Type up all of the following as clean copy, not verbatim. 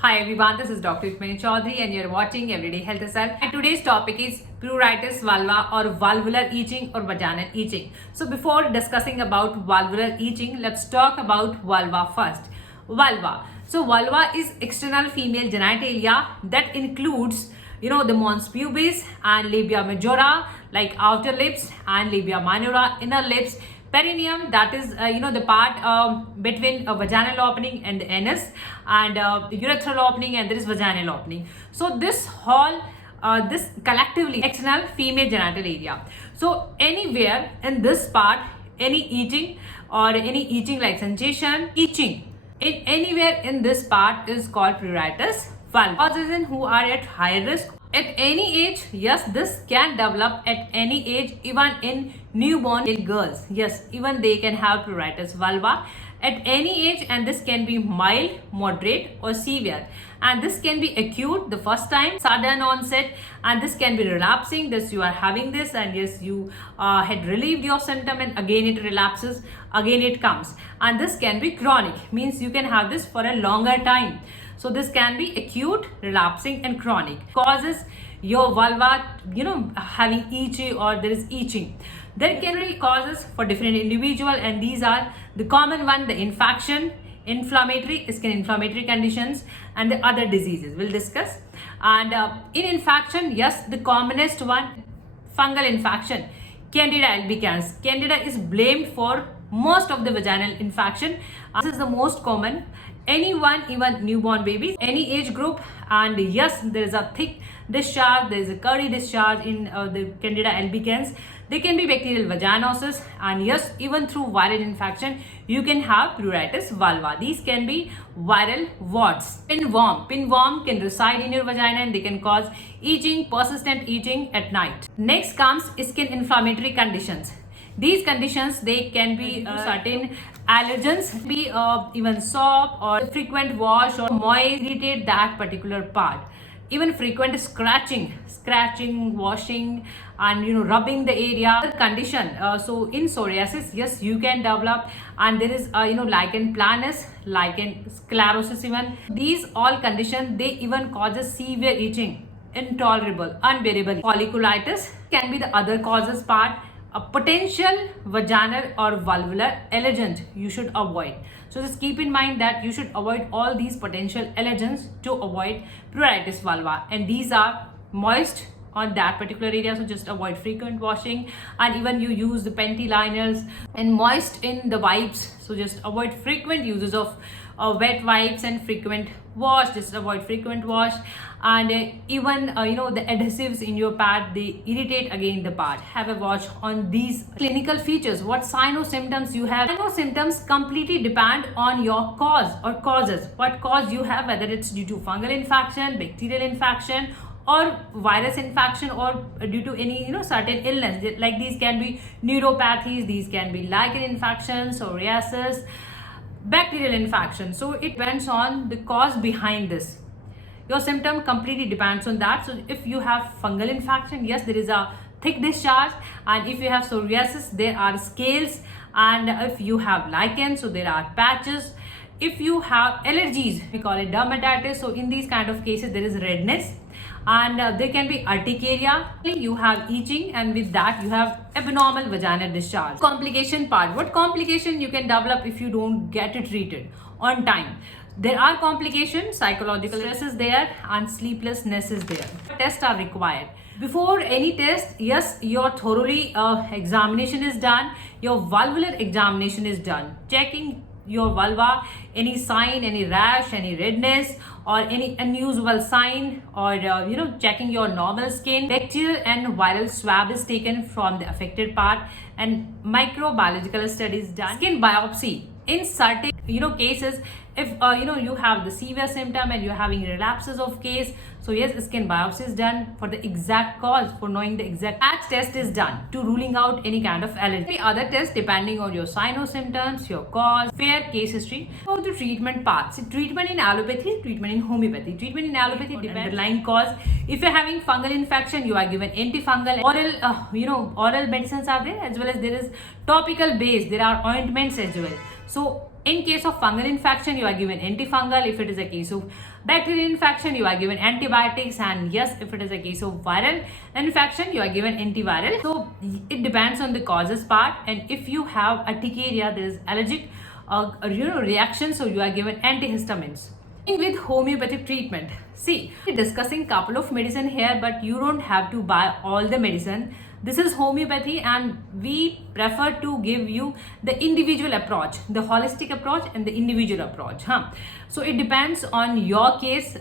Hi everyone, this is Dr.rukmani and you're watching Everyday Health Result. And today's topic is Pruritus Vulvae or valvular itching or vaginal itching. So before discussing about valvular itching, let's talk about vulva first. Vulva. So vulva is external female genitalia that includes the mons pubis and labia majora, like outer lips, and labia minora, inner lips, perineum, that is the part between a vaginal opening and the anus, and the urethral opening, and there is vaginal opening. So this whole this collectively external female genital area. So anywhere in this part, any itching or any itching like sensation, itching in anywhere in this part is called pruritus vulvae. Causes who are at high risk at any age, yes, this can develop at any age, even in newborn girls. Yes, even they can have pruritus vulva at any age, and this can be mild, moderate, or severe. And this can be acute the first time, sudden onset, and this can be relapsing. This you are having this, and yes, you had relieved your symptom, and again it relapses, again it comes. And this can be chronic, means you can have this for a longer time. So this can be acute, relapsing, and chronic. Causes your vulva, having itchy or there is itching. There can be causes for different individual, and these are the common one: the infection, inflammatory, skin inflammatory conditions, and the other diseases we'll discuss. And in infection, yes, the commonest one, fungal infection, Candida albicans. Candida is blamed for most of the vaginal infection. This is the most common. Anyone, even newborn babies, any age group, and yes, there is a thick discharge, there is a curdy discharge in the Candida albicans. There can be bacterial vaginosis, and yes, even through viral infection, you can have pruritus vulva. These can be viral warts. Pinworm can reside in your vagina, and they can cause itching, persistent itching at night. Next comes skin inflammatory conditions. These conditions, they can be certain allergens, be even soap or frequent wash or moist irritate that particular part. Even frequent scratching, washing, and rubbing the area. Condition. So in psoriasis, yes, you can develop, and there is lichen planus, lichen sclerosis. Even these all conditions, they even causes severe itching, intolerable, unbearable. Folliculitis can be the other causes part. A potential vaginal or valvular allergen you should avoid. So just keep in mind that you should avoid all these potential allergens to avoid pruritus vulva, and these are moist on that particular area, so just avoid frequent washing, and even you use the panty liners, and moist in the wipes, so just avoid frequent uses of wet wipes and frequent wash. Just avoid frequent wash, and even the adhesives in your pad, they irritate again the pad. Have a watch on these clinical features. What sign or symptoms you have. Sign or symptoms completely depend on your cause or causes. What cause you have, whether it's due to fungal infection, bacterial infection, or virus infection, or due to any certain illness. Like these can be neuropathies, these can be lichen infections, psoriasis, bacterial infection. So it depends on the cause behind this. Your symptom completely depends on that. So if you have fungal infection, yes, there is a thick discharge, and if you have psoriasis, there are scales, and if you have lichen, so there are patches. If you have allergies, we call it dermatitis. So in these kind of cases, there is redness, and there can be urticaria. You have itching, and with that you have abnormal vaginal discharge. Complication part. What complication you can develop if you don't get it treated on time? There are complications, psychological stress is there, and sleeplessness is there. Tests are required. Before any test, yes, your thoroughly examination is done. Your valvular examination is done. Checking your vulva, any sign, any rash, any redness, or any unusual sign, or checking your normal skin. Bacterial and viral swab is taken from the affected part, and microbiological studies done. Skin biopsy in certain cases, if you have the severe symptom and you're having relapses of case, so yes, skin biopsy is done for the exact cause, for knowing the exact. Patch test is done to ruling out any kind of allergy. Any other test depending on your sign or symptoms, your cause, fair case history. About the treatment parts. Treatment in allopathy, treatment in homeopathy. Treatment in allopathy depends on underlying cause. If you're having fungal infection, you are given antifungal. Oral medicines are there, as well as there is topical base. There are ointments as well. So In case of fungal infection, you are given antifungal. If it is a case of bacterial infection, you are given antibiotics. And yes, if it is a case of viral infection, you are given antiviral. So it depends on the causes part. And if you have urticaria, there is allergic reaction, so you are given antihistamines. With homeopathic treatment, see, we're discussing couple of medicine here, but you don't have to buy all the medicine. This is homeopathy, and we prefer to give you the individual approach, the holistic approach and the individual approach. So it depends on your case.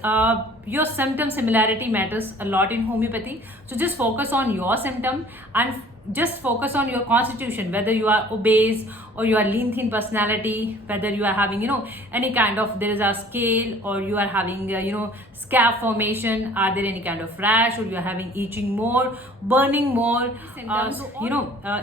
Your symptom similarity matters a lot in homeopathy. So just focus on your symptom and just focus on your constitution, whether you are obese or you are lean thin personality, whether you are having any kind of, there is a scale, or you are having scab formation, are there any kind of rash, or you are having itching more, burning more.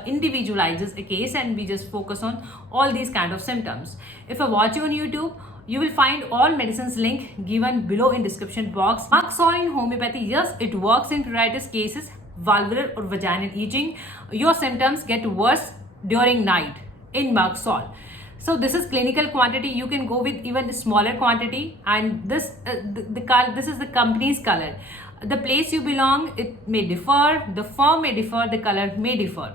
Individualizes a case, and we just focus on all these kind of symptoms. If I watch you on YouTube, you will find all medicines link given below in description box. Maksol in homeopathy, yes, it works in pruritus cases, valvular or vaginal itching. Your symptoms get worse during night in Maksol. So this is clinical quantity. You can go with even smaller quantity, and this this is the company's color. The place you belong, it may differ, the firm may differ, the color may differ.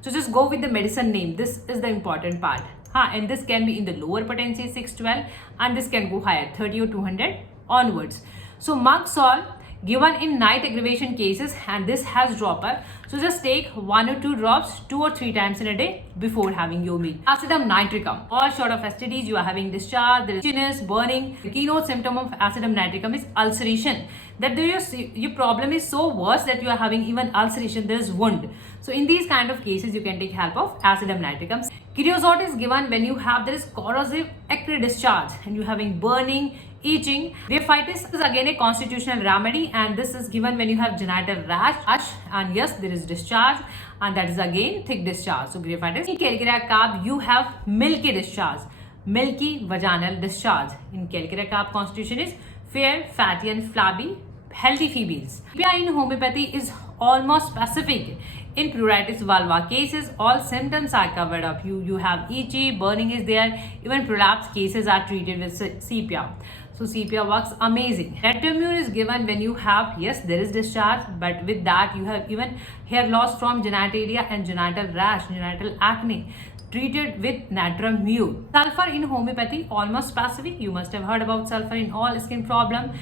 So just go with the medicine name. This is the important part. And this can be in the lower potency 612, and this can go higher 30 or 200 onwards. So Maksol given in night aggravation cases, and this has dropper. So just take 1 or 2 drops 2 or 3 times in a day before having your meal. Acidum nitricum, all short of STDs, you are having discharge, there is itchiness, burning. The keynote symptom of acidum nitricum is ulceration. That your problem is so worse that you are having even ulceration, there is wound. So in these kind of cases, you can take help of acidum nitricum. Creosote is given when you have, there is corrosive acrid discharge and you having burning, itching. Graphitis is again a constitutional remedy, and this is given when you have genital rash, and yes, there is discharge, and that is again thick discharge. So graphitis. In calcarea carb, you have milky discharge, milky vaginal discharge. In calcarea carb, constitution is fair, fatty and flabby, healthy females. In homeopathy is almost specific. In pruritus vulva cases, all symptoms are covered up. You have itchy, burning is there. Even prolapse cases are treated with sepia. So sepia works amazing. Retomure is given when you have, yes, there is discharge, but with that you have even hair loss from genitalia and genital rash, genital acne, treated with natrum mu. Sulfur in homeopathy, almost specific. You must have heard about sulfur in all skin problem.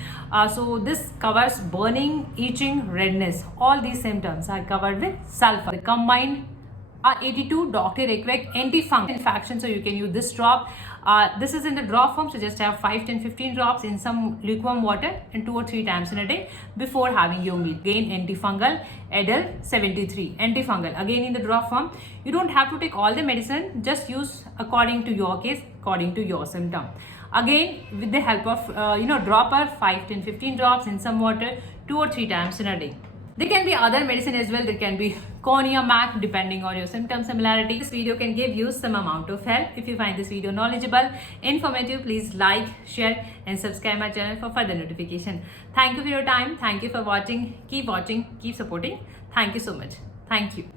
So this covers burning, itching, redness. All these symptoms are covered with sulfur. The combined 82 Dr.rukmani antifungal infection. So you can use this drop. This is in the drop form, so just have 5, 10, 15 drops in some lukewarm water and 2 or 3 times in a day before having your meal. Again, antifungal, Adel 73, antifungal, again in the drop form. You don't have to take all the medicine, just use according to your case, according to your symptom. Again, with the help of dropper, 5, 10, 15 drops in some water 2 or 3 times in a day. There can be other medicine as well. There can be Conia Mac depending on your symptom similarity. This video can give you some amount of help. If you find this video knowledgeable, informative, please like, share and subscribe my channel for further notification. Thank you for your time. Thank you for watching. Keep supporting. Thank you so much. Thank you.